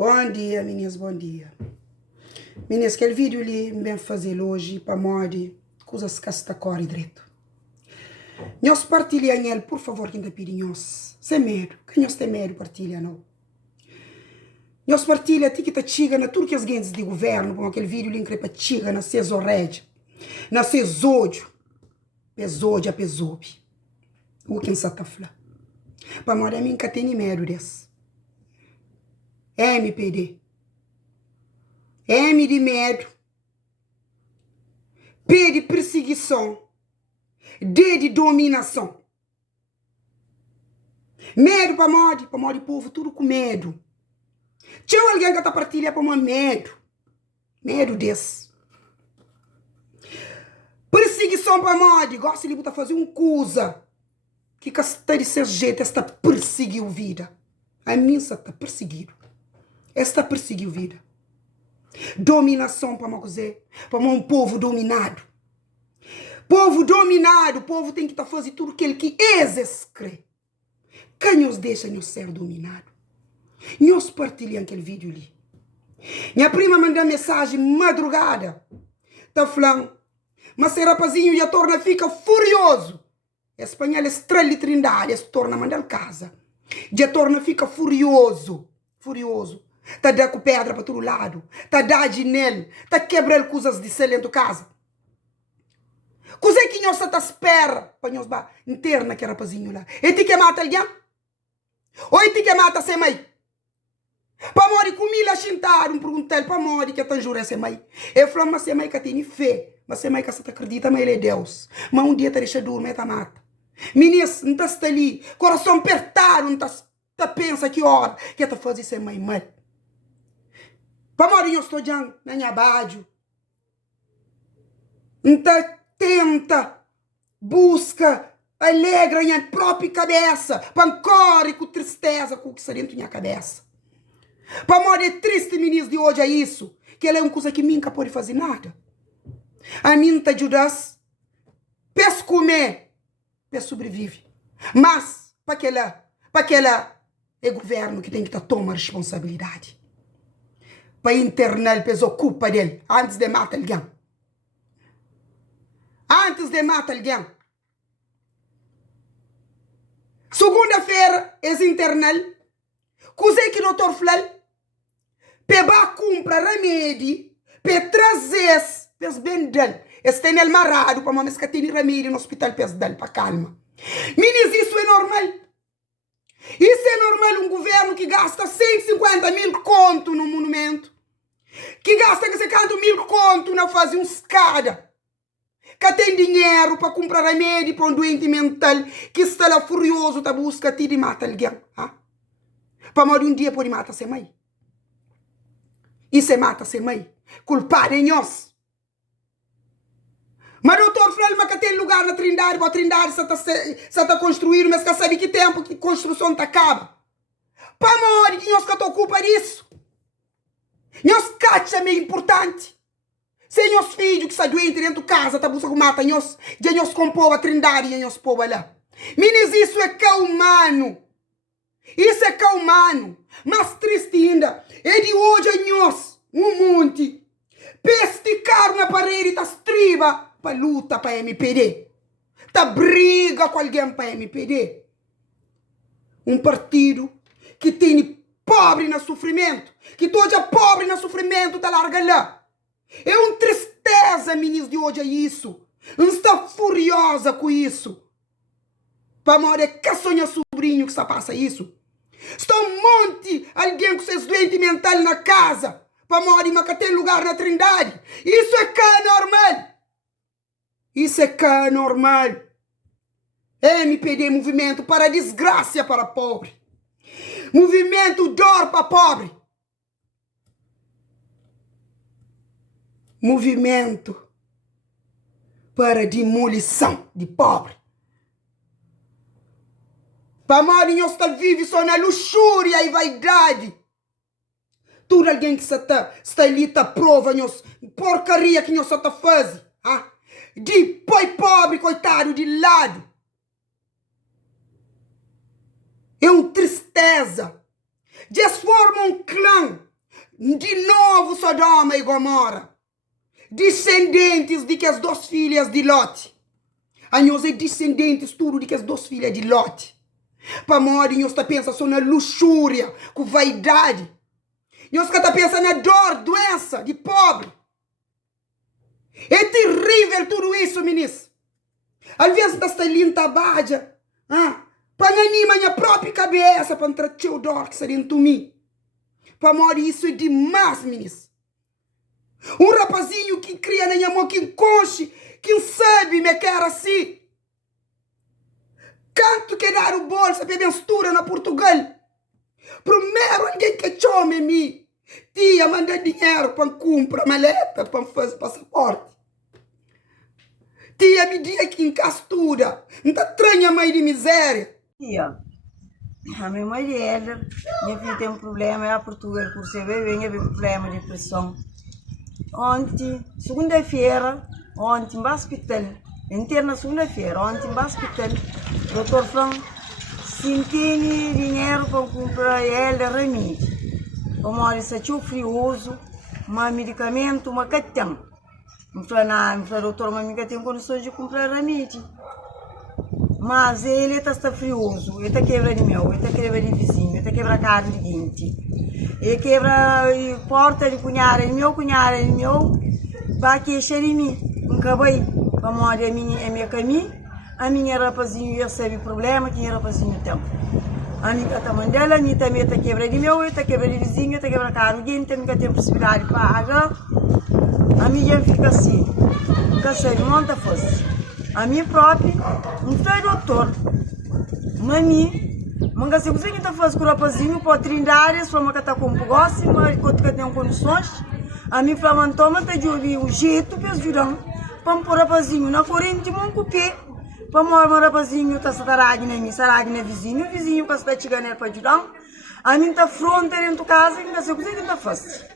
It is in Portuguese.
Bom dia, meninas, bom dia. Meninas, aquele vídeo ali, bem fazer hoje, para mode, coisas que está corre direito. Nós partilham ele, por favor, quem está pedindo nós. Sem medo, que nós tem medo, partilha, não. Nós partilha, aqui que está chiga, na tudo que as gentes de governo, com aquele vídeo ali, para chiga, na Cesorred, na Cesódio, Pesódia, Pesobi. O que está falando? Para mode, a mim que tem medo desse. MPD. M de medo. P de perseguição. D de dominação. Medo para morde povo, tudo com medo. Tinha alguém que está partilhando para medo. Medo desse. Perseguição para morde. Gosta de botar fazer coisa que está de ser jeito, está perseguiu vida. A mim está perseguido. Esta perseguiu vida. Dominação para dizer, para um povo dominado. Povo dominado, povo tem que estar fazendo tudo aquilo que eles creem. Quem nos deixa nos ser dominado? Nós partilhamos aquele vídeo ali. Minha prima mandou mensagem madrugada. Está falando, mas esse rapazinho já torna fica furioso. Espanhol estrela de trindade, se torna mandar casa. Já torna fica furioso. Furioso. Tá dando pedra para todo lado. Tá dando nele. Tá quebrando coisas de ser dentro de casa. Coisa que nós tá espera para nós interna que rapazinho lá. E te que mata alguém? Ou e te que mata sem mãe? Para morrer comida chintar, perguntar para morrer que tão jura sem mãe. Eu falo, mas sem mãe que tem fé. Mas sem mãe que você acredita, mas ele é Deus. Mas um dia tá deixa dormir, tá mata. Meninas, não tá ali. Coração apertado, não tá pensa que hora que tá fazendo sem mãe mal. Para morrer eu estou já na minha bádio. Então tenta, busca, alegra minha própria cabeça. Pancore com tristeza com o que está dentro da minha cabeça. Para morrer triste, meninos de hoje é isso. Que ela é uma coisa que nunca pode fazer nada. A mim te ajudas. Pes comer, pes sobrevive. Mas, para aquela é governo que tem que tomar responsabilidade. Para internar, pes ocupa dele, antes de matar alguém. Antes de matar alguém. Segunda-feira, esse internal, coisa que o doutor falou, para comprar remédio, para trazer, para bem dele. Esse tem ele marado, para mamãe que tem remédio no hospital, para dele, para calma. Meninas, isso é normal. Isso é normal, um governo que gasta 150 mil conto no monumento. Que gasta 50 mil conto na fazer um escada. Que tem dinheiro para comprar remédio para um doente mental que está lá furioso, está busca de matar alguém. Para morrer um dia pode matar sem mãe. E se mata sem mãe. Culpado é nós. Mas o doutor falou que tem lugar na Trindade, para a Trindade está construído, mas que sabe que tempo que a construção está acaba. Para morrer, nós que estamos culpa disso. Nós cacha é meio importante. Se nós filhos que está doente dentro de casa, está buscando mata nós, já nós compor a Trindade e nós pôr lá. Meninas, isso é que é humano. Isso é que é humano. Mas triste ainda, é de hoje a nós, um monte, pesticar na parede, tá estriba, para luta para MPD. Tá briga com alguém para MPD. Um partido que tem pobre no sofrimento, que todo é pobre no sofrimento, tá larga lá. É uma tristeza, meninos, de hoje é isso. Não está furiosa com isso. Para morrer, que sonha sobrinho que só passa isso. Está um monte, alguém com seus doentes mentais na casa. Para morrer, mas que tem lugar na Trindade. Isso é cá normal. Isso é cá normal. MPD, movimento para desgraça para pobre. Movimento dor para pobre. Movimento para demolição de pobre. Para morrer, nós vive só na luxúria e vaidade. Tudo alguém que está ali, está prova, nós, porcaria que nós está fazendo. De põe pobre, coitado, de lado. É uma tristeza. Desforma um clã De novo Sodoma e Gomorra. Descendentes de que as duas filhas de Lot. A nós é descendentes tudo de que as duas filhas de Lot. Para morrer, nós está pensando só na luxúria, com vaidade. Nós está pensando na dor, doença, de pobre. É terrível tudo isso, ministro. Às vezes está linda a baja, para animar minha própria cabeça, para entrar o dor que está dentro de mim. Para morrer, isso é demais, ministro. Um rapazinho que cria na minha mão, que enconche, que sabe me quer assim. Canto que dar o bolsa para mistura na Portugal. Primeiro alguém que chame me. Tia, manda dinheiro para comprar maleta, para fazer passaporte. Tia, me diga que em castura. Não está tranha mãe de miséria. Tia, a minha mãe é ela. Minha filha tem um problema, é a Portugal, por ser bem, vem com problema de depressão. Ontem, segunda-feira, ontem, no hospital, interna segunda-feira, ontem, no hospital, o doutor Fran, sem ter dinheiro para comprar ela remédio. Como ele se achou frioso, um medicamento, uma catão. Me falou, doutor, mas eu tenho condições de comprar remédio. Mas ele está frioso, ele está quebra de meu, ele está quebra de vizinho, ele está quebra carne de gente. Ele quebra a porta de cunhada, meu, vai queixar de mim. Acabei, para morrer a minha caminho, a minha rapazinho recebe problema, que rapazinho tem. A minha está mandando, a minha também está quebra de meu, está quebra de vizinho, está quebra carne de gente, nunca tem possibilidade de pagar. A minha fica assim, nunca sei, não está fácil. A minha própria, não foi doutor, mami. Mas se você está fazendo com o rapazinho, pode trindar, se for uma que está com gosto, mas que tem condições, a minha flama toma de ouvir um jeito para ajudar, para pôr o rapazinho na corrente, um cupê, para morar o rapazinho, está saragem na minha, saragem na vizinho, o vizinho que está chegando para ajudar, a minha está fronteira dentro de casa, e se você está fazendo.